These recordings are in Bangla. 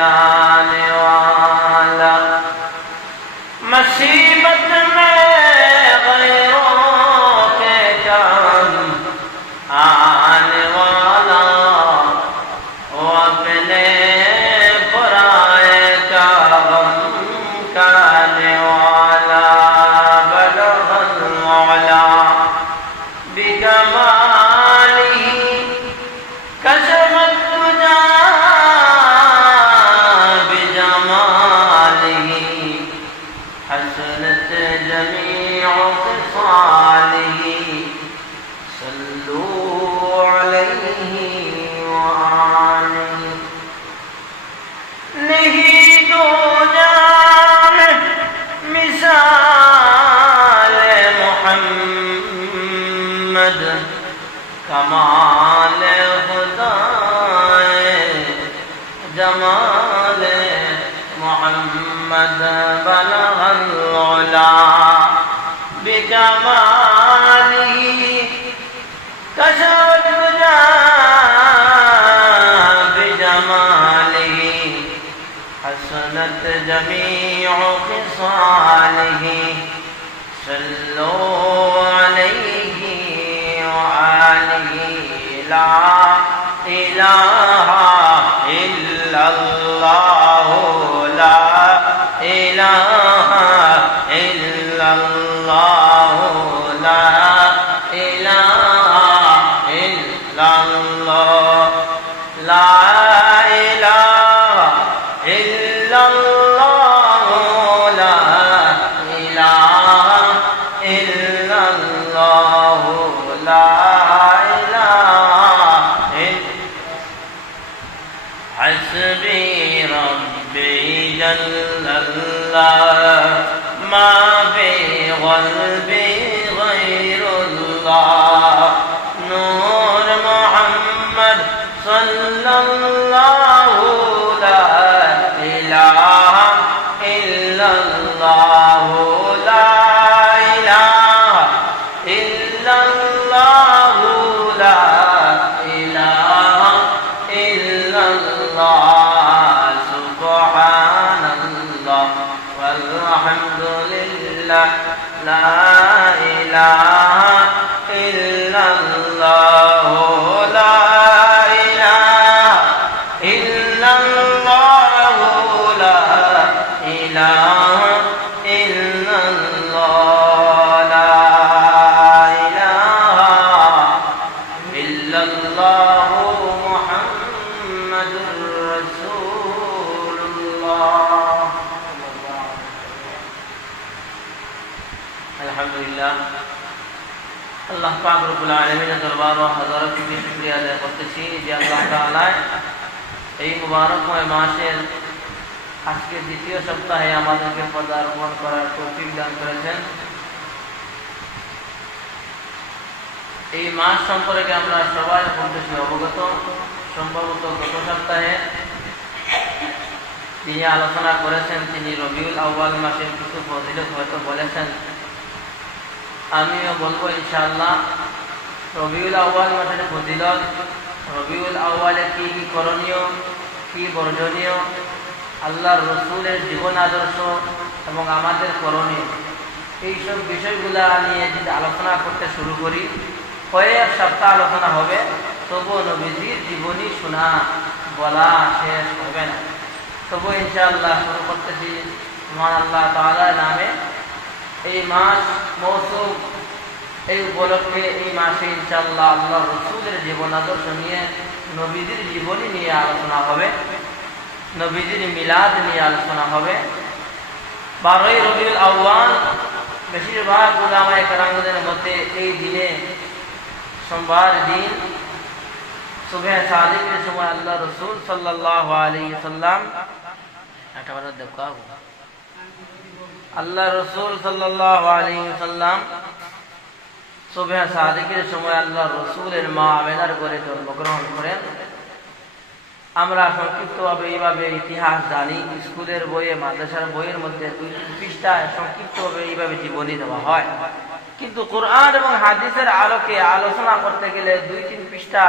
लाने वाला, मुसीबत में गैरों के काम आने वाला, वो अपने बुराए का गम खाने वाला, बलगल मौला बिकमालिही कशफत तुजा बिजमालिही, हसनत जमीउ ख़िसालिही, सल्लू अलैहि व आलिहि। नहीं दो जान मिसाल मुहम्मद, कमाल खुदाए जमाल मुहम्मद, बलगल उला बिकमालिही कशफत तुजा बिजमालिही, हसनत जमीउ ख़िसालिही, सल्लू अलैहि व आलिहि। ला इलाहा इल्लल्लाह, ला इलाहा इल्लल्लाह, ला इलाहा इल्लल्लाह, ला इलाहा इल्लल्लाह, ला इलाहा इल्लल्लाह, ला इलाहा इल्लल्लाह। हस्बी रब्बी जल्लल्लाह, मा फी क़ल्बी गैरुल्लाह, नूर मुहम्मद सल्लल्लाहु ला इलाहा इल्लल्लाह, ला इलाहा इल्लल्लाह, ला इलाहा इल्लल्लाह, सुब्हानल्लाह वल्हम्दुलिल्लाह, ला इलाहा इल्लल्लाह, ला इलाहा इल्लल्लाह, ला इलाहा इल्लल्लाह, ला इलाहा इल्लल्लाह, मुहम्मदुर रसूलुल्लाह। अल्हम्दुलिल्लाह, আল্লাহ পাক রব্বুল আলামিনের দরবারে হাজারো কোটি শুকরিয়া আদায় করতেছি যে আল্লাহ তাআলা এই মুবারকময় মাসের আজকে দ্বিতীয় সপ্তাহে আমাদেরকে পদার্পণ করার তৌফিক দান করেছেন। এই মাস সম্পর্কে আমরা সবাই বলতেছি অবগত। সম্ভবত গত সপ্তাহে তিনি আলোচনা করেছেন, তিনি রবিউল আউয়াল মাসের কিছু ফজিলত হয়তো বলেছেন। আমিও বলবো ইনশাআল্লাহ রবিউল আউয়াল মাসের ফজিলত, রবিউল আউয়ালে কি কি করণীয়, কি বর্জনীয়, আল্লাহর রসুলের জীবন আদর্শ এবং আমাদের করণীয়, এইসব বিষয়গুলা নিয়ে যদি আলোচনা করতে শুরু করি কয়েক সপ্তাহ আলোচনা হবে, তবুও নবীজির জীবনী শোনা বলা শেষ হবে না। তবু ইনশাআল্লাহ শুরু করতেছি মহান আল্লাহ তাআলার নামে। এই মাস মৌসুম, এই উপলক্ষে এই মাসে ইনশাআল্লাহ আল্লাহ রসুলের জীবন আদর্শ নিয়ে, নবীজির জীবনী নিয়ে আলোচনা হবে, নবীজির মিলাদ নিয়ে আলোচনা হবে। 12ই রবিউল আউয়াল বেশিরভাগ উলামায়ে কেরামদের মধ্যে এই দিনে সোমবার দিন সুবহে সাদিকের সময় আল্লাহ রসুল সাল্লাল্লাহু আলাইহি সাল্লাম আল্লাহ রসুল সাল্লাল্লাহু আলাইহি সাল্লাম সুবহে সাদিকের সময় আল্লাহ রসুলের মা আমেনার ঘরে জন্মগ্রহণ করেন। আমরা সংক্ষিপ্তভাবে এইভাবে ইতিহাস জানি, স্কুলের বইয়ে মাদ্রাসার বইয়ের মধ্যে 2-3 পৃষ্ঠায় সংক্ষিপ্তভাবে এইভাবে জীবনী দেওয়া হয়, কিন্তু কোরআন এবং হাদিসের আলোকে আলোচনা করতে গেলে 2-3 পৃষ্ঠা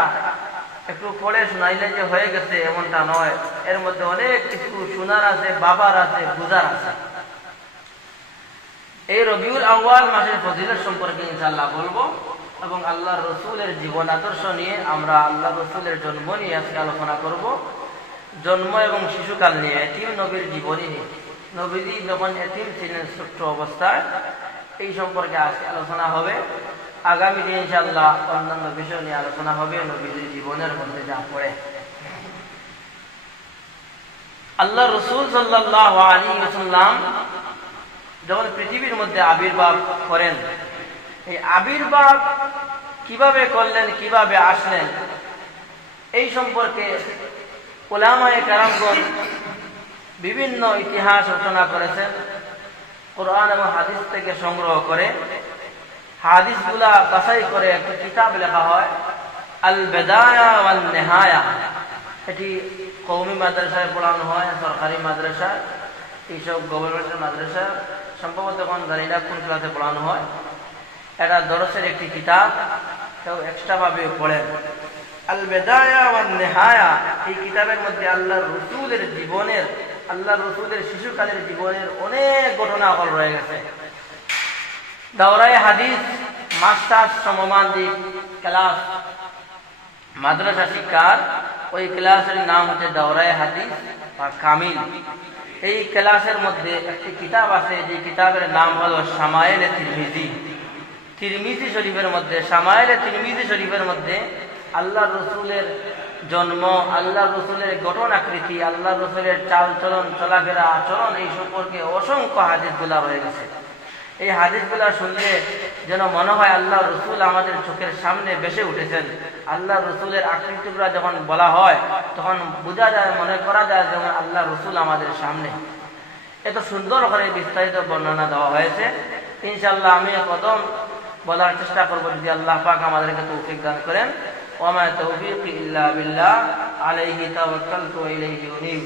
একটু পড়ে শোনাইলে যে হয়ে গেছে এমনটা নয়, এর মধ্যে অনেক কিছু শোনার আছে, বাবার আছে, বুঝার আছে। এই রবিউল আউয়াল মাসের ফজিলত সম্পর্কে ইনশাআল্লাহ বলবো এবং আল্লাহ রসুলের জীবন আদর্শ নিয়ে, আমরা আল্লাহ রসুলের জন্ম নিয়ে আজকে আলোচনা করব, জন্ম এবং শিশুকাল নিয়ে, এতিম নবীর জীবনী নিয়ে। নবীজি যখন এতিম ছিলেন ছোট্ট অবস্থায়, এই সম্পর্কে আজকে আলোচনা হবে। আগামী দিন ইনশাআল্লাহ অন্যান্য বিষয় নিয়ে আলোচনা হবে, নবীজির জীবনের মধ্যে যা পড়ে। আল্লাহ রসুল সাল্লাল্লাহু আলাইহি ওয়াসাল্লাম যখন পৃথিবীর মধ্যে আবির্ভাব করেন, এই আবির্ভাব কিভাবে করলেন, কিভাবে আসলেন, এই সম্পর্কে উলামায়ে কেরামগণ বিভিন্ন ইতিহাস রচনা করেছেন। কোরআন এবং হাদিস থেকে সংগ্রহ করে, হাদিসগুলা বাছাই করে একটা কিতাব লেখা হয়, আল বেদায়া ওয়ান নেহায়া। এটি কওমি মাদ্রাসায় পড়ানো হয়, সরকারি মাদ্রাসা, এইসব গভর্নমেন্টের মাদ্রাসা, সম্ভবত এখন জানি না কোন ক্লাসে পড়ানো হয়। এটা দরসের একটি কিতাব, কেউ এক্সট্রা ভাবে পড়েন। আল বেদায়া ওয়ান নেহায়া, এই কিতাবের মধ্যে আল্লাহ রসুলের জীবনের, আল্লাহ রসুলের শিশুকালের জীবনের অনেক ঘটনা রয়ে গেছে। দাওরায়ে হাদিস মাস্টার্স সমমান যে ক্লাস মাদ্রাসা শিক্ষার, ওই ক্লাসের নাম হচ্ছে দাওরায়ে হাদিস বা কামিল। এই ক্লাসের মধ্যে একটি কিতাব আছে, যে কিতাবের নাম হলো শামায়েলে তিরমিজি। তিরমিজি শরীফের মধ্যে, শামায়েলে তিরমিজি শরীফের মধ্যে আল্লাহ রসুলের জন্ম, আল্লাহ রসুলের গঠনাকৃতি, আল্লাহ রসুলের চাল চলন, চলাফেরা, আচরণ, এই সম্পর্কে অসংখ্য হাদিসগুলা রয়ে গেছে। এই হাদিসগুলা শুনলে যেন মনে হয় আল্লাহ রসুল আমাদের চোখের সামনে ভেসে উঠেছেন। আল্লাহ রসুলের আকৃতিগুলা যখন বলা হয় তখন বোঝা যায়, মনে করা যায় যেমন আল্লাহ রসুল আমাদের সামনে। এত সুন্দর করে বিস্তারিত বর্ণনা দেওয়া হয়েছে। ইনশাআল্লাহ আমি প্রথম বলার চেষ্টা করবো, যদি আল্লাহ পাক আমাদেরকে তৌফিক দান করেন। ওয়া তৌফিক ইল্লা বিল্লাহ, আলাইহি তাওয়াক্কালতু ওয়া ইলাইহি উনীব।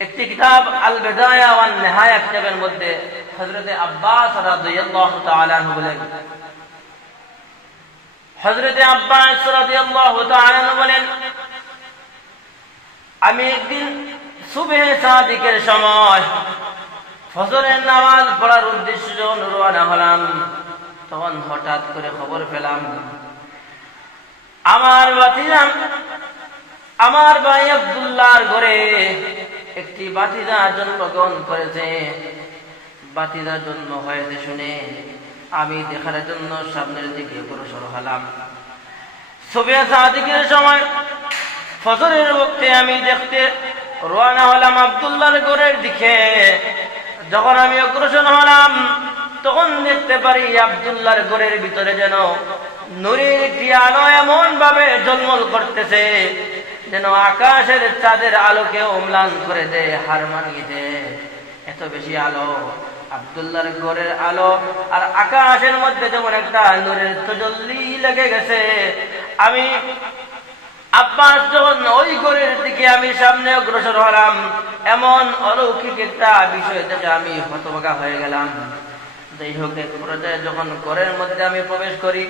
একটি কিতাব আল বেদায়া ওয়ান নেহায়া কিতাবের মধ্যে হযরতে আব্বাস রাদিয়াল্লাহু তাআলা আনহু বলেন, হযরতে আব্বাস রাদিয়াল্লাহু তাআলা আনহু বলেন, আমি একদিন সুবহে সাদিকের সময় ফজরের নামাজ পড়ার উদ্দেশ্যে যখন রওনা হলাম, তখন হঠাৎ করে খবর পেলাম আমার ভাতিজা, আমার ভাই আব্দুল্লাহর ঘরে একটি ভাতিজা জন্মগ্রহণ করেছে। ভাতিজা জন্ম হয়েছে শুনে আমি দেখার জন্য সামনের দিকে অগ্রসর হলাম। সুবহে সাদিকের সময় ফজরের ওয়াক্তে আমি দেখতে রওনা হলাম আব্দুল্লাহর ঘরের দিকে। যখন আমি অগ্রসর হলাম তখন দেখতে পারি আব্দুল্লাহর ঘরের ভিতরে যেন নূরের একটি আলো এমন ভাবে ঝলমল করতেছে, যেন আকাশের চাঁদের আলোকে অম্লান করে দেয়, হার মানিয়ে দেয়। এত বেশি আলো, আব্দুল্লাহর ঘরের আলো আর আকাশের মধ্যে যেমন একটা নূরের তাজাল্লি লেগে গেছে। আমি আব্বাস যখন ওই ঘরের দিকে আমি সামনে অগ্রসর হলাম, এমন অলৌকিক একটা বিষয় থেকে আমি হতবাক হয়ে গেলাম। যাই হোক, এক পর্যায়ে যখন ঘরের মধ্যে আমি প্রবেশ করি,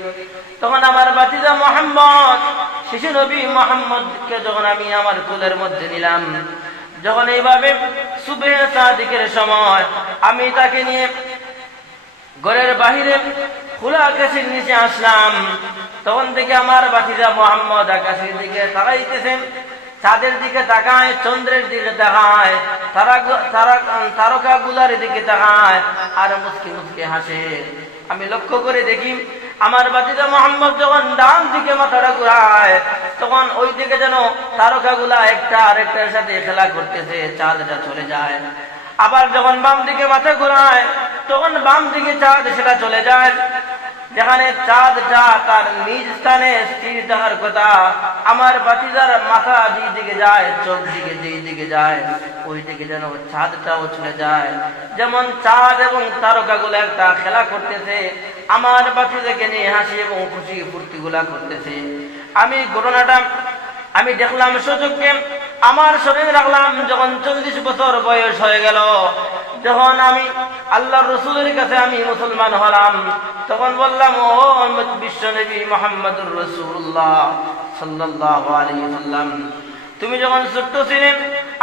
তখন আমার ভাতিজা মুহাম্মদ, শিশু নবী মুহাম্মদকে যখন আমি আমার কোলের মধ্যে নিলাম, যখন এইভাবে সুবহে সাদিকের সময় আমি তাকে নিয়ে ঘরের বাহিরে খোলা আকাশের নিচে আসলাম, তখন থেকে আমার ভাতিজা মুহাম্মদ আকাশের দিকে তাকাইতেছেন, চাঁদের দিকে তাকায়, চন্দ্রের দিকে তাকায়, তারকাগুলার দিকে তাকায় আর মুস্কি মুস্কি হাসে। আমি লক্ষ্য করে দেখি আমার ভাতিজা মুহাম্মদ যখন ডান দিকে মাথাটা ঘুরায়, তখন ওই দিকে যেন তারকাগুলা একটা আরেকটার সাথে খেলা করতেছে, চাঁদটা চলে যায়। আবার যখন বাম দিকে মাথা ঘুরায়, তখন বাম দিকে চাঁদ সেটা চলে যায়। যেখানে চাঁদটা তার নিজ স্থানে স্থির থাকার কথা, আমার ভাতিজার মাথা যেই দিকে যায়, চোখ দিকে যেই দিকে যায়, ওই দিকে যেন চাঁদটাও চলে যায়। যেমন চাঁদ এবং তারকাগুলো একটা খেলা করতেছে, আমার ভাতিজাকে নিয়ে হাসি এবং খুশি ফুর্তি গুলা করতেছে। আমি ঘটনাটা আমি দেখলাম সুযোগকে আমার শরীরে রাখলাম। যখন 40 বছর বয়স হয়ে গেল, যখন আমি আল্লাহর রাসূলের কাছে আমি মুসলমান হলাম, তখন বললাম, ও বিশ্ব নবী মুহাম্মদুর রাসূলুল্লাহ সাল্লাল্লাহু আলাইহি ওয়াসাল্লাম, তুমি যখন ছোট্ট ছিলে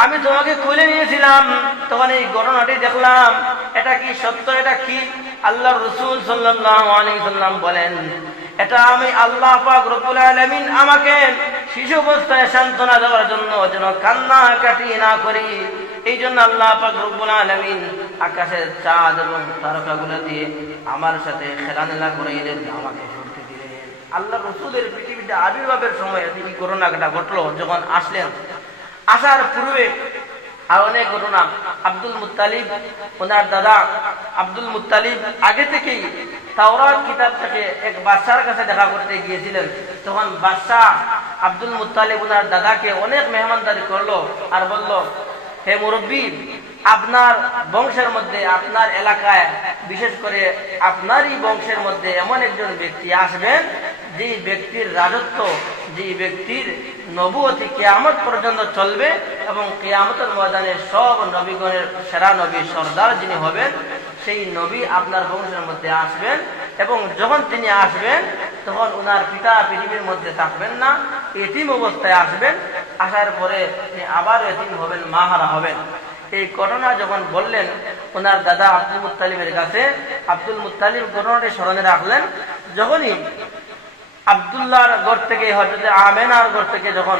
আমি তোমাকে খুলে নিয়েছিলাম, তখন এই ঘটনাটি দেখলাম, এটা কি সত্য? এটা কি? আল্লাহর রাসূল সাল্লাল্লাহু আলাইহি ওয়াসাল্লাম বলেন, এটা আমি আল্লাহ পাক রব্বুল আলামিন আমাকে শিশু অবস্থায় সান্ত্বনা দেওয়ার জন্য যেন কান্না কাটি না করি, এই জন্য আল্লাহ পাক রব্বুল আলামিন আকাশের চাঁদ এবং তারকাগুলো দিয়ে আমার সাথে খেলাধুলা করাইলেন, আমাকে শুনতে দিলেন। আল্লাহ রাসূলের পৃথিবীতে আবির্ভাবের সময় এই ঘটনাটা ঘটলো। যখন আসলেন, আসার পূর্বে আর অনেক ঘটনা। আব্দুল মুত্তালিব, ওনার দাদা আব্দুল মুত্তালিব আগে থেকেই তাওরাত কিতাব থেকে এক বাদশার কাছে দেখা করতে গিয়েছিলেন। তখন বাদশাহ আব্দুল মুত্তালিব ওনার দাদাকে অনেক মেহমানদারি করলো আর বলল, হে মুরব্বী, আপনার বংশের মধ্যে, আপনার এলাকায়, বিশেষ করে আপনারই বংশের মধ্যে এমন একজন ব্যক্তি আসবেন, যে ব্যক্তির রাজত্ব, যে ব্যক্তির নবুয়তি কিয়ামত পর্যন্ত চলবে এবং কিয়ামতের ময়দানে সব নবীগণের সেরা নবী, সর্দার যিনি হবেন, সেই নবী আপনার বংশের মধ্যে আসবেন। এবং যখন তিনি আসবেন তখন ওনার পিতা পৃথিবীর মধ্যে থাকবেন না, এতিম অবস্থায় আসবেন। আসার পরে তিনি আবার এতিম হবেন, মাহারা হবেন। এই ঘটনা যখন বললেন ওনার দাদা আব্দুল মুত্তালিবের কাছে, আব্দুল মুত্তালিব ঘটনাটি স্মরণে রাখলেন। যখনই আব্দুল্লাহর ঘর থেকে, হযরত আমেনার ঘর থেকে যখন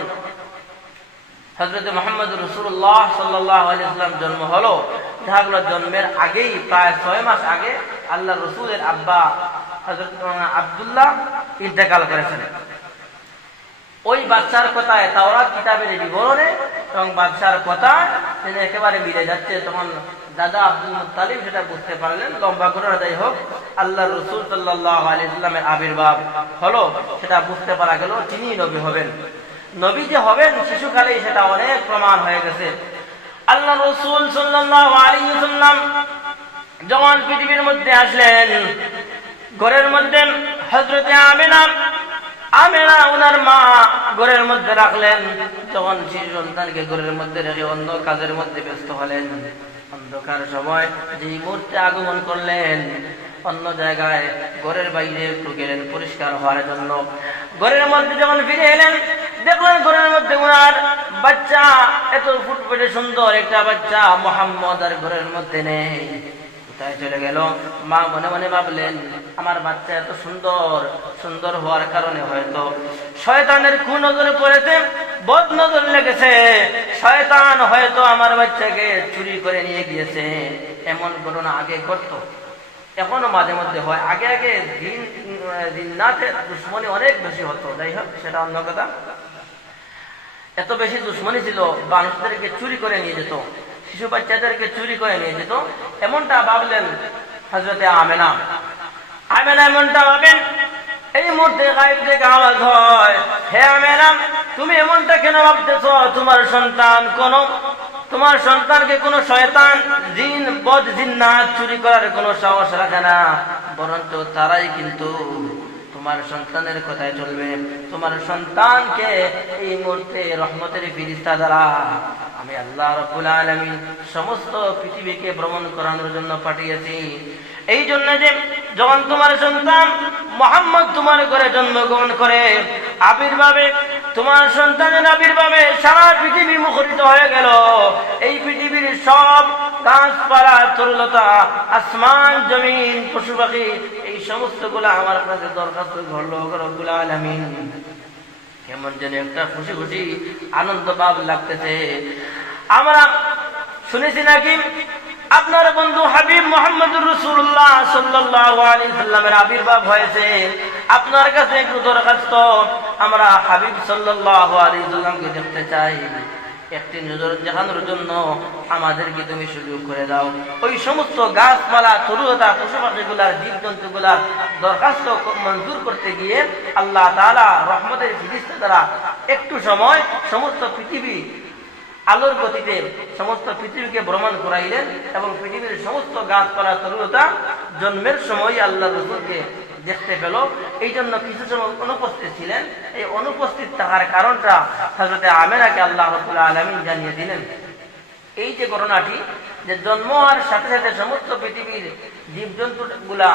হযরত মুহাম্মদ রাসূলুল্লাহ সাল্লাল্লাহু আলাইহি ওয়াসাল্লাম জন্ম হলো, দেখা গেল জন্মের আগেই প্রায় 6 মাস আগে আল্লাহ রসুলের আব্বা হযরত আব্দুল্লাহ ইন্তেকাল করেছেন। ওই বাদশার কথায়, তাওরাত কিতাবের বিবরণে এবং বাদশার কথা তিনি একেবারে মিলে যাচ্ছে। তখন দাদা আব্দুল মুত্তালিব সেটা বুঝতে পারলেন। লম্বা করে যাই হোক, আল্লাহ রসুল সাল্লাল্লাহু আলাইহি ওয়াসাল্লামের আবির্ভাব হলো, সেটা বুঝতে পারা গেল তিনি নবী হবেন। নবী যে হবেন শিশুকালেই সেটা অনেক প্রমাণ হয়ে গেছে। আল্লাহ রসুল সাল্লাল্লাহু আলাইহি ওয়াসাল্লাম যখন পৃথিবীর মধ্যে আসলেন, ঘরের মধ্যে হযরত আমেনা ওনার মা ঘরের মধ্যে রাখলেন। যখন শিশু সন্তানকে ঘরের মধ্যে রেখে অন্য কাজের মধ্যে ব্যস্ত হলেন, অন্ধকার সময় যেই মুহূর্তে আগমন করলেন, অন্য জায়গায় ঘরের বাইরে একটু গেলেন পরিষ্কার হওয়ার জন্য। ঘরের মধ্যে যখন ফিরে এলেন, দেখলেন ঘরের মধ্যে ওনার বাচ্চা, এত ফুটফুটে সুন্দর একটা বাচ্চা মুহাম্মদ আর ঘরের মধ্যে নেই। কোথায় চলে গেল? মা মনে মনে ভাবলেন, আমার বাচ্চা এত সুন্দর, সুন্দর হওয়ার কারণে হয়তো শয়তানের কুনজরে পড়েছে, বদ নজর লেগেছে, শয়তান হয়তো আমার বাচ্চাকে চুরি করে নিয়ে গিয়েছে। এমন ঘটনা আগে ঘটতো, এখনো মাঝে মধ্যে হয়। আগে আগে জিন্নাতের দুশ্মনী অনেক বেশি হতো, যাই হোক সেটা অন্য কথা। এত বেশি দুশ্মনী ছিল, মানুষদেরকে চুরি করে নিয়ে যেত, শিশু বাচ্চাদেরকে চুরি করে নিয়ে যেত। এমনটা ভাবলেন হযরত আমেনা। এমনটা ভাবেন, এই মুহূর্তে গায়েব থেকে আওয়াজ হয়, হে আমেনা, তুমি এমনটা কেন ভাবতেছ? তোমার সন্তানকে কোন শয়তান, জিন, বদ জিন্নাত চুরি করার কোন সাহস রাখে না, বরঞ্চ তারাই কিন্তু তোমার সন্তানের কথায় চলবে। তোমার সন্তানকে এই মুহূর্তে রহমতের ফেরেশতা দ্বারা আমি আল্লাহ রাব্বুল আলামিন সমস্ত পৃথিবীকে ভ্রমণ করানোর জন্য পাঠিয়েছি। এই জন্য যে যখন তোমার সন্তান মুহাম্মদ তোমার ঘরে জন্মগ্রহণ করে, আবির্ভাবে, তোমার সন্তানের আবির্ভাবে সারা পৃথিবী মুখরিত হয়ে গেল। এই পৃথিবীর সব গাছপালা, তরুলতা, আসমান, জমিন, পশু পাখি, এই সমস্ত গুলা আমার কাছে দরখাস্ত করলো রব্বুল আলামিন। কেমন যেন একটা খুশি খুশি আনন্দ ভাব লাগতেছে। আমরা শুনেছি নাকি আপনার বন্ধু হাবিব মুহাম্মদুর রাসূলুল্লাহ সাল্লাল্লাহু আলাইহি ওয়াসাল্লামের আবির্ভাব হয়েছে। আপনার কাছে একটু দরখাস্ত, আমরা হাবিব সাল্লাল্লাহু আলাইহি ওয়াসাল্লামকে দেখতে চাই। একটি নজর দেখানোর জন্য আমাদেরকে তুমি সুযোগ করে দাও। ওই সমস্ত গাছপালা, তরুলতা, পশু পাখিগুলার, জীবজন্তুগুলার দরখাস্ত মঞ্জুর করতে গিয়ে আল্লাহ তাআলা রহমতের ফেরেশতা দ্বারা একটু সময় সমস্ত পৃথিবী আলোর গতিতে সমস্ত পৃথিবীকে ভ্রমণ করাইলেন এবং পৃথিবীর সমস্ত গাছপালা, তরুলতা জন্মের সময় আল্লাহ রাসূলকে দেখতে পেল। এই জন্য কিছু সময় অনুপস্থিত ছিলেন। এই অনুপস্থিত থাকার কারণটা হযরত আমেনাকে আল্লাহ রাব্বুল আলামিন জানিয়ে দিলেন। এই যে ঘটনাটি, যে জন্ম হওয়ার সাথে সাথে সমস্ত পৃথিবীর জীবজন্তু গুলা,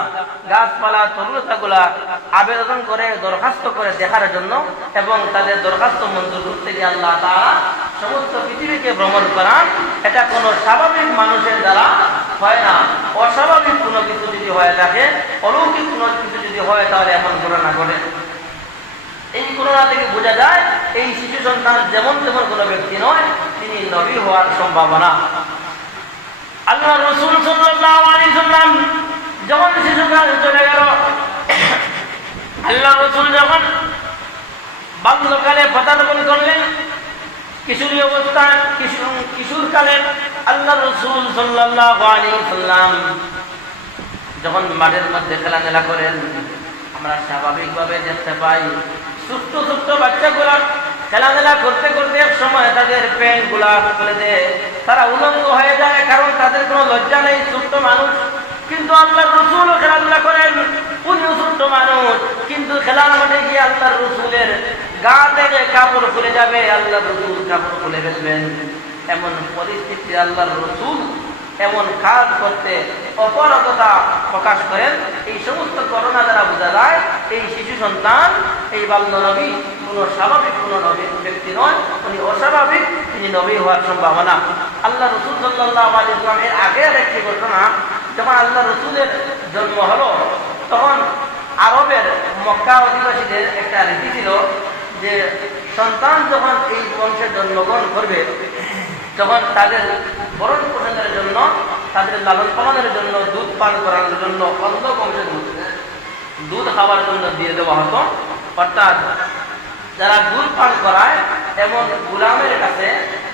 গাছপালা, তরুলতা গুলা আবেদন করে, দরখাস্ত করে দেখার জন্য, এবং তাদের দরখাস্ত মঞ্জুর করতে গিয়ে আল্লাহ তাআলা সমস্ত পৃথিবীকে ভ্রমণ করান। এটা কোনো স্বাভাবিক মানুষের দ্বারা হয় না। অস্বাভাবিক কোনো কিছু যদি হয়ে থাকে, অলৌকিক কোনো কিছু যদি হয়, তাহলে এমন ঘটনা ঘটে। এই ঘটনা থেকে বোঝা যায় এই শিশু সন্তান যেমন তেমন কোনো ব্যক্তি নয়, তিনি নবী হওয়ার সম্ভাবনা। আল্লাহ রাসূল সাল্লাল্লাহু আলাইহি ওয়াসাল্লাম যখন শিশুকাল চলে গেল, আল্লাহ রাসূল যখন বাল্যকালে পদার্পণ করলেন, কিশোরী অবস্থায়, কিশোরকালে আল্লাহ রাসূল সাল্লাল্লাহু আলাইহি ওয়াসাল্লাম যখন মাঠের মধ্যে খেলাধুলা করেন, আমরা স্বাভাবিকভাবে দেখতে পাই ছোট্ট ছোট্ট বাচ্চাগুলা খেলাধুলা করতে করতে এক সময় তাদের প্যান্ট গুলা খুলে দেয়, তারা উলঙ্গ হয়ে যায়, কারণ তাদের কোনো লজ্জা নেই, ছোট্ট মানুষ। কিন্তু আল্লাহর রাসূলও খেলাধুলা করেন, উনিও ছোট্ট মানুষ, কিন্তু খেলার মাঠে গিয়ে আল্লাহর রাসূলের গা থেকে কাপড় খুলে যাবে, আল্লাহর রাসূল কাপড় খুলে ফেলবেন। এমন পরিস্থিতি আল্লাহর রাসূল এমন কাজ করতে অপরাধতা প্রকাশ করেন। এই সমস্ত ঘটনা দ্বারা বোঝা যায় এই শিশু সন্তান, এই বাল্য নবী কোনো স্বাভাবিক কোনো নবী ব্যক্তি নয়, উনি অস্বাভাবিক, তিনি নবী হওয়ার সম্ভাবনা। আল্লাহ রাসূল সাল্লাল্লাহু আলাইহি ওয়াসাল্লাম এর আগে একটি ঘটনা, যখন আল্লাহ রাসূলের জন্ম হলো, তখন আরবের মক্কা অধিবাসীদের একটা রীতি ছিল যে সন্তান যখন এই বংশে জন্মগ্রহণ করবে, তখন তাদের ভরণ পোষণের জন্য, তাদের লালন পালনের জন্য, দুধ পান করানোর জন্য অন্য বংশের দুধ খাওয়ার জন্য দিয়ে দেওয়া হতো। অর্থাৎ যারা দুধ পান করায় এমন গোলামের কাছে,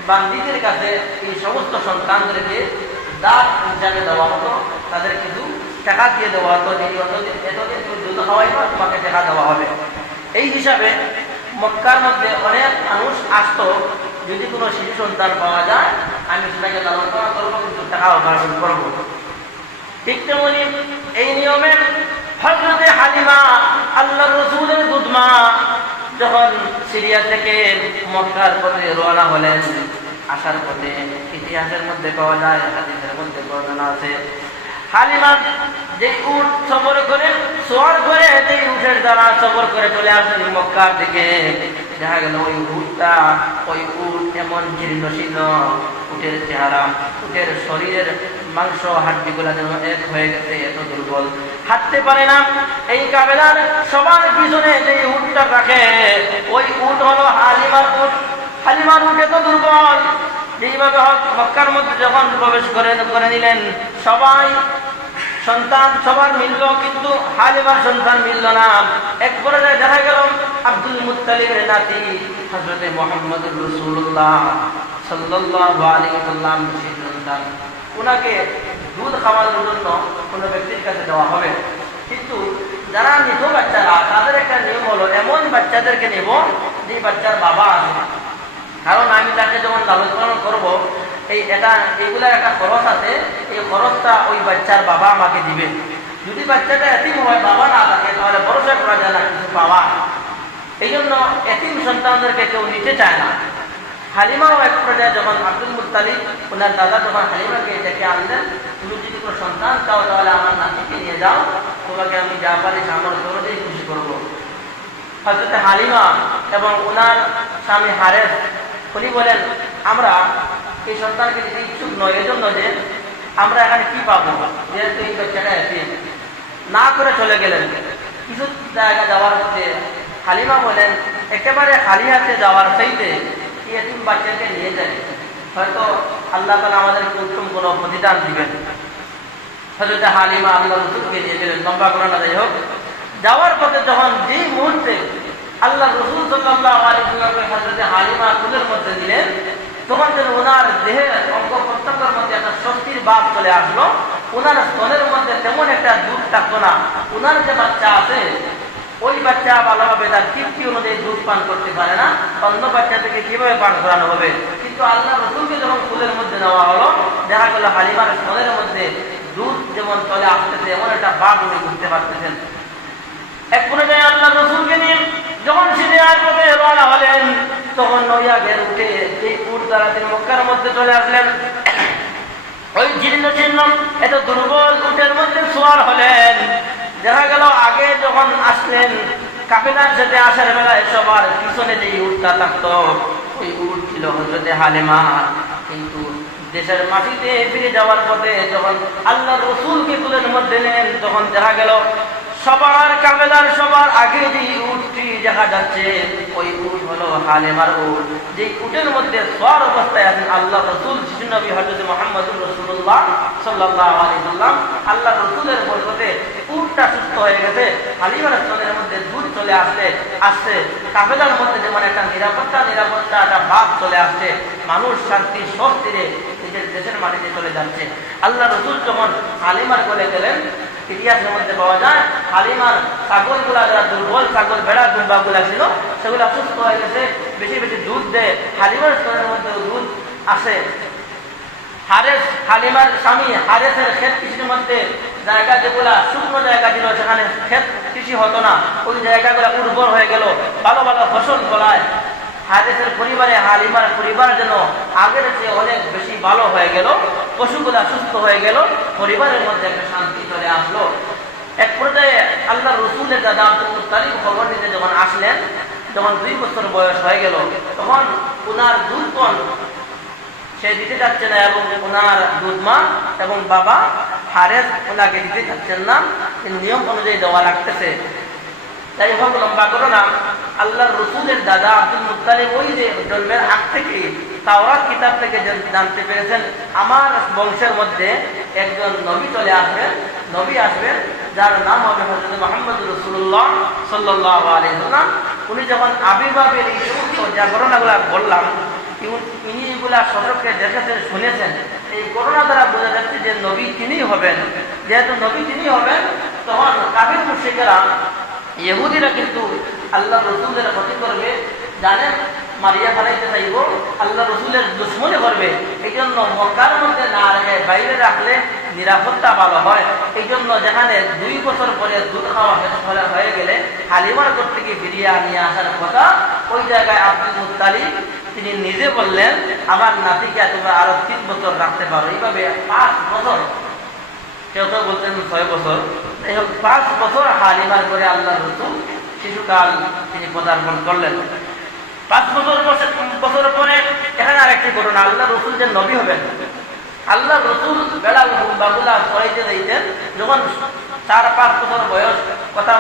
বান্দিদের কাছে এই সমস্ত সন্তানদেরকে দাঁত হিসাবে দেওয়া হতো, তাদের কিছু টাকা দিয়ে দেওয়া হতো, যে এতদিন তুমি দুধ খাওয়াইবা, তোমাকে টাকা দেওয়া হবে। এই হিসাবে মক্কার মধ্যে অনেক মানুষ আসতো, যদি কোনো শিশু সন্তান পাওয়া যায় আমি সেটাকে লালন পালন করবো, কিন্তু টাকা উপার্জন করবো। ঠিক তেমনি এই নিয়মের হযরতে হালিমা, আল্লাহর রাসূলের দুধমা, যখন সিরিয়া থেকে মক্কার পথে রওনা হলেন, আসার পথে ইতিহাসের মধ্যে পাওয়া যায়, হাদিসের মধ্যে বর্ণনা আছে, হালিমা যে উট সফর করে, সোয়ার করে, যে উটের দ্বারা সফর করে চলে আসেন মক্কার দিকে, দেখা গেল ওই উটটা, ওই উট এমন জীর্ণ শীর্ণ, উটের চেহারা, উটের শরীরের মাংস হাড্ডিগুলা যেন এক হয়ে গেছে, এত দুর্বল, হাঁটতে পারে না। এই কাফেলার সবার পিছনে যে উটটা রাখে, ওই উট হলো হালিমার উট। হালিমার উট এত দুর্বল, যেইভাবে মক্কার মধ্যে যখন প্রবেশ করে নিলেন, সবাই সন্তান সবার মিলল, কিন্তু হালিমার সন্তান মিলল না। এক পর্যায়ে দেখা গেল আব্দুল মুত্তালিবের নাতি হযরতে মুহাম্মদুর রাসূলুল্লাহ সাল্লাল্লাহু আলাইহি ওয়াসাল্লাম সন্তান, ওনাকে দুধ খাওয়ানোর জন্য কোনো ব্যক্তির কাছে দেওয়া হবে। কিন্তু যারা নিত বাচ্চারা, তাদের একটা নিয়ম হলো এমন বাচ্চাদেরকে নেব যে বাচ্চার বাবা আছে, কারণ আমি তাকে যখন লালন পালন করবো, এইগুলার একটা খরচ আছে, এই খরচটা ওই বাচ্চার বাবা আমাকে দিবে। যদি বাচ্চাটা এতিম হয়, বাবা না থাকে, তাহলে ভরসা করা যায় না কিছু পাওয়া। এই জন্য এতিম সন্তানদেরকে কেউ নিতে চায় না। হালিমাও এক পর্যায়ে যখন আব্দুল মুত্তালিব ওনার দাদা যখন হালিমাকে ডেকে আনলেন, তুমি যদি কোনো সন্তান চাও তাহলে আমার নাতিকে নিয়ে যাও, তোমাকে আমি যা পারি আমার দৌড়তেই খুশি করবো। হযরতে হালিমা এবং ওনার স্বামী হারেস, উনি বলেন আমরা এই সন্তানকে দিতে ইচ্ছুক নয়, এজন্য যে আমরা এখানে কি পাবো, যেহেতু এই বাচ্চাটা এতিম। না করে চলে গেলেন। কিছু জায়গা যাওয়ার হচ্ছে হালিমা বলেন একেবারে খালি হাতে যাওয়ার চাইতে এতিম বাচ্চাকে নিয়ে যায়, হয়তো আল্লাহ তাআলা আমাদেরকে উত্তম কোনো প্রতিদান দিবেন। হযরতে হালিমা আল্লাহ রাসূলকে নিয়ে গেলেন। লম্বা করে না, যাই হোক, যাওয়ার পথে যখন যেই মুহূর্তে আল্লাহ রাসূল সাল্লাল্লাহু আলাইহি ওয়াসাল্লাম হযরতে হালিমা কুলের মধ্যে দিলেন, তখন যেন ওনার দেহের অঙ্গ প্রত্যঙ্গের মধ্যে একটা শক্তির ভাব চলে আসলো। ওনার স্তনের মধ্যে তেমন একটা দুধ থাকতো না। ওনার যে বাচ্চা আছে, ওই বাচ্চা ভালোভাবে তার তৃপ্তি অনুযায়ী দুধ পান করতে পারে না, অন্য বাচ্চা থেকে কিভাবে পান করানো হবে। কিন্তু আল্লাহ রাসূলকে যখন কুলের মধ্যে নেওয়া হলো, দেখা গেল হালিমার স্তনের মধ্যে দুধ যেমন চলে আসতেছে, এমন একটা ভাব উনি বুঝতে পারতেছেন। এক পর্যায়ে আল্লাহ রাসূলকে নিয়ে যখন সিরিয়ার পথে রওনা হলেন, তখন নইয়া বের উঠে এই উট দ্বারা তিনি মক্কার মধ্যে চলে আসলেন। ওই জীর্ণ জীর্ণ এত দুর্বল উটের মধ্যে সোয়ার হলেন। দেখা গেল আগে যখন আসলেন কাফেলার সাথে আসার বেলায় সবার পিছনে যে উটটা থাকতো ওই উট ছিল হযরতে হালিমা। কিন্তু দেশের মাটিতে ফিরে যাওয়ার পথে যখন আল্লাহ রসুলকে কুলের মধ্যে নেন তখন দেখা গেল সবার কাফেলার সবার আগে যে উটটি দেখা যাচ্ছে ওই উট হলো হালিমার উট। যে উটের মধ্যে সওয়ার অবস্থায় আছেন আল্লাহ রসুল শিশু নবী হযরত মুহাম্মদুর রাসূলুল্লাহ সাল্লাল্লাহু আলাইহি ওয়াসাল্লাম। আল্লাহ রসুলের বরকতে উটটা সুস্থ হয়ে গেছে। হালিমার স্তনের মধ্যে দুধ চলে আসছে কাফেলার মধ্যে যেমন একটা নিরাপত্তা একটা ভাব চলে আসছে। মানুষ শান্তি স্বস্তিরে নিজের দেশের মাটিতে চলে যাচ্ছে। আল্লাহ রসুল যখন হালিমার কোলে গেলেন ইতিহাসের মধ্যে পাওয়া যায় হালিমার ছাগলগুলা যারা দুর্বল ছাগল ভেড়া দুর্বাগুলা ছিল সেগুলো অসুস্থ হয়ে গেছে, বেশি বেশি দুধ দেয়। হালিমার স্তনের মধ্যে দুধ আসে। হালিমার স্বামী হারেসের ক্ষেত কৃষির মধ্যে জায়গা যেগুলা শুকনো জায়গা ছিল সেখানে ক্ষেত কৃষি হতো না, ওই জায়গাগুলো উর্বর হয়ে গেল, ভালো ভালো ফসল ফলায়। হারেসের পরিবারে হালিমার পরিবার যেন আগের চেয়ে অনেক বেশি ভালো হয়ে গেল, পশুগুলা সুস্থ হয়ে গেল, পরিবারের মধ্যে একটা শান্তি চলে আসলো। এক পর্যায়ে আল্লাহ রসুলের দাদা আব্দুল মুত্তালিব খবর নিতে যখন আসলেন, যখন 2 বছর বয়স হয়ে গেল তখন উনার দুধ কন সে দিতে যাচ্ছে না এবং ওনার দুধমা এবং বাবা হারেস ওনাকে দিতে যাচ্ছেন না, নিয়ম অনুযায়ী দেওয়া লাগতেছে। তাই হোক লম্বা করো না, আল্লাহর রসুলের দাদা আব্দুল মুত্তালিব ওই যে জন্মের আগ থেকে তাওরাত কিতাব থেকে জানতে পেরেছেন আমার বংশের মধ্যে একজন নবী চলে আসবেন, নবী আসবেন যার নাম হবে হযরত মুহাম্মদ রাসূলুল্লাহ সাল্লাল্লাহু আলাইহি ওয়াসাল্লাম। উনি যখন আবির্ভাবের এই সমস্ত যে ঘটনাগুলো বললাম ইনি এগুলা সদরকে দেখেছেন শুনেছেন, এই ঘটনা দ্বারা বোঝা যাচ্ছে যে নবী তিনিই হবেন। যেহেতু নবী তিনিই হবেন তখন কাফির মুশরিকরা ইহুদিরা কিন্তু আল্লাহ রসুলের ক্ষতি করবে, জানেন মারিয়া ফেলাইতে চাইব, আল্লাহ রসুলের দুশ্মনী করবে। এই জন্য মক্কার মধ্যে না রেখে বাইরে রাখলে নিরাপত্তা ভালো হয়। এই জন্য যেখানে 2 বছর পরে দুধ খাওয়া হয়ে গেলে হালিমার ঘর থেকে ফিরিয়ে নিয়ে আসার কথা, ওই জায়গায় আব্দুল মুত্তালিব তিনি নিজে বললেন আমার নাতিকে তোমরা আরো 3 বছর রাখতে পারো। এইভাবে 5 বছর, কেউ কেউ বলতেন 6 বছর, এই হোক 5 বছর হালিমার করে আল্লাহ রসুল শিশুকাল তিনি পদার্পণ করলেন। 5 বছর পরে এখানে আরেকটি ঘটনা, আল্লাহ রসুল যে নবী হবেন, আল্লাহ রসুল বেড়া বাবুলা পড়াইতে দিতেন যখন 4-5 বছর বয়স, কথা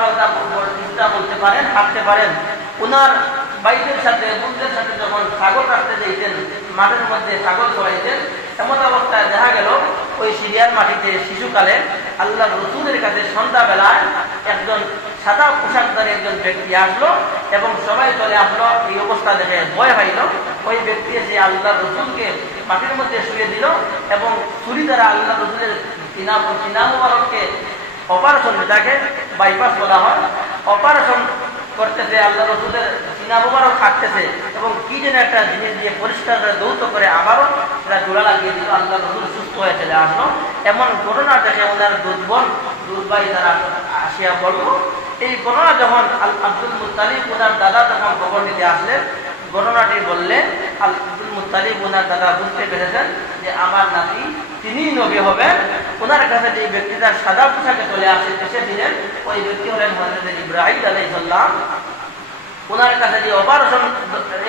বলতে পারেন, হাঁটতে পারেন। উনার ভাইদের সাথে বোনদের সাথে যখন ছাগল রাখতে দিতেন, মাঠের মধ্যে ছাগল চড়াইতেন, এমন অবস্থায় দেখা গেল ওই সিরিয়ার মাটিতে শিশুকালে আল্লাহ রসুলের কাছে সন্ধ্যাবেলায় একজন সাদা পোশাকধারী একজন ব্যক্তি আসলো এবং সবাই চলে আসলো। এই অবস্থা দেখে ভয় পাইল। ওই ব্যক্তি এসে আল্লাহ রসুলকে মাটির মধ্যে শুয়ে দিল এবং ছুরি দ্বারা আল্লাহ রসুলের সিনা মুবারককে অপারেশন, যাকে বাইপাস বলা হয়, অপারেশন করতেছে। আল্লাহ রসুলের সিনা মুবারক কাটতেছে এবং কি যেন একটা জিনিস দিয়ে পরিষ্কার করে দৌত করে আবারও সেটা জোড়া লাগিয়ে দিল। আল্লাহ রসুল সুস্থ হয়ে চলে আসলো। এমন ঘটনা দেখে ওনার দুধবাই তারা আসিয়া বলবো। এই ঘটনা যখন আব্দুল মুত্তালিব ওনার দাদা তখন খবর নিতে আসলেন, ঘটনাটি বললে আব্দুল মুত্তালিব ওনার দাদা বুঝতে পেরেছেন যে আমার নাতি তিনিই নবী হবেন। ওনার কাছে যে ব্যক্তিটা সাদা পোশাকে চলে এসেছিলেন ওই ব্যক্তি হলেন হযরত ইব্রাহিম আলাইহিস সালাম। ওনার কাছে যে অপারেশন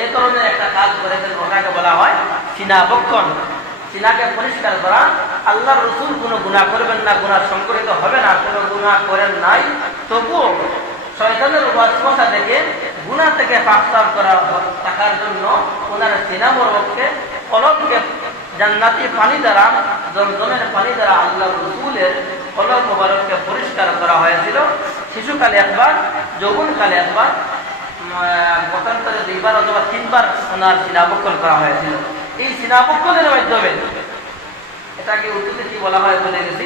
এই ধরনের একটা কাজ করেছেন ওটাকে বলা হয় সিনা বক্ষণ। সিনাকে পরিষ্কার করা। আল্লাহ রসুল কোনো গুনাহ করবেন না, গুনাহ সংকলিত হবে না, কোনো গুনাহ করেন নাই, তবুও শয়তানের ওয়াসওয়াসা থেকে গুনাহ থেকে পাকসাফ করা থাকার জন্য ওনার সিনা মোবারককে কলবকে জান্নাতি পানি দ্বারা, জমজমের পানি দ্বারা আল্লাহ রসুলের কলব মোবারককে পরিষ্কার করা হয়েছিল। শিশুকালে একবার, যৌবনকালে একবার, মতান্তরে 2বার অথবা 3বার ওনার সিনাবক্ষণ করা হয়েছিল। এই সিনাবক্ষণের মাধ্যমে এটাকে উর্দুতে কি বলা হয় বলে গেছি,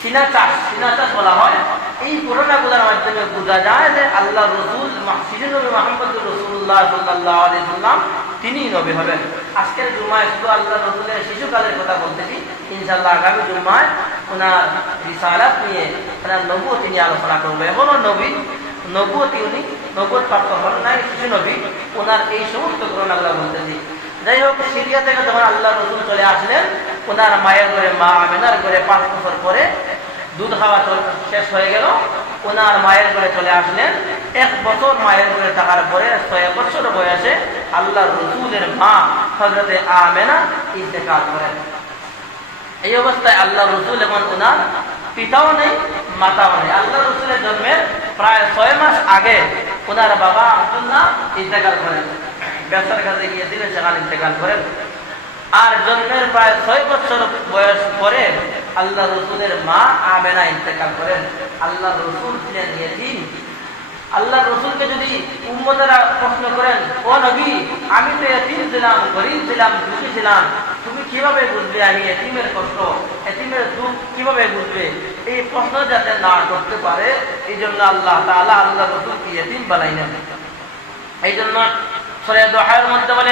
সিনা চাষ বলা হয়। এই ঘটনাগুলোর মাধ্যমে বোঝা যায় যে আল্লাহ রসুল শিশু নবী মুহাম্মদুর রাসূলুল্লাহ সাল্লাল্লাহু আলাইহি ওয়াসাল্লাম তিনিই নবী হবেন। আজকের জুমায় শুধু আল্লাহ রসুলের শিশুকালের কথা বলতেছি, ইনশাআল্লাহ আগামী জুমায় ওনার রিসালাত নিয়ে, ওনার নবুয়ত নিয়ে আলোচনা করবো। এখনো নবুয়তি উনি নবুয়ত প্রাপ্ত হন নাই, শিশু নবী, ওনার এই সমস্ত ঘটনাগুলো বলতেছি। যাই হোক, সিরিয়া থেকে যখন আল্লাহ রসুল চলে আসলেন, ওনার মায়ের ঘরে, মা আমেনার ঘরে 5 বছর পরে দুধ খাওয়া শেষ হয়ে গেল, ওনার মায়ের ঘরে চলে আসলেন। 1 বছর মায়ের ঘরে থাকার পরে 6 বছর বয়সে আল্লাহ রসুলের মা হযরতে আমেনা ইন্তেকাল করেন। এই অবস্থায় আল্লাহ রসুল এবং ওনার পিতাও নেই, মাতাও নেই। আল্লাহ রসুলের জন্মের প্রায় 6 মাস আগে ওনার বাবা আব্দুল্লাহ ইন্তেকাল করেন, ব্যবসার কাজে গিয়েছিলেন, সেখানে ইন্তেকাল করেন। আর জন্মের প্রায় 6 বছর বয়স পরে আল্লাহ রসুলের মা আমেনা ইন্তেকাল করেন। আল্লাহ রসুল ছিলেন ইয়েতিম। আল্লাহ রসুলকে যদি উম্মতেরা প্রশ্ন করেন, ও নবী, আমি তো ইয়েতিম ছিলাম, গরীব ছিলাম, দুঃখী ছিলাম, তুমি কিভাবে বুঝবে আমি ইয়েতিমের কষ্ট, ইয়েতিমের দুঃখ কিভাবে বুঝবে? এই প্রশ্ন যাতে না করতে পারে, এই জন্য আল্লাহ তাআলা আল্লাহ রসুলকে ইয়েতিম বানাইলেন। এই জন্য সূরা দোহার মধ্যে বলে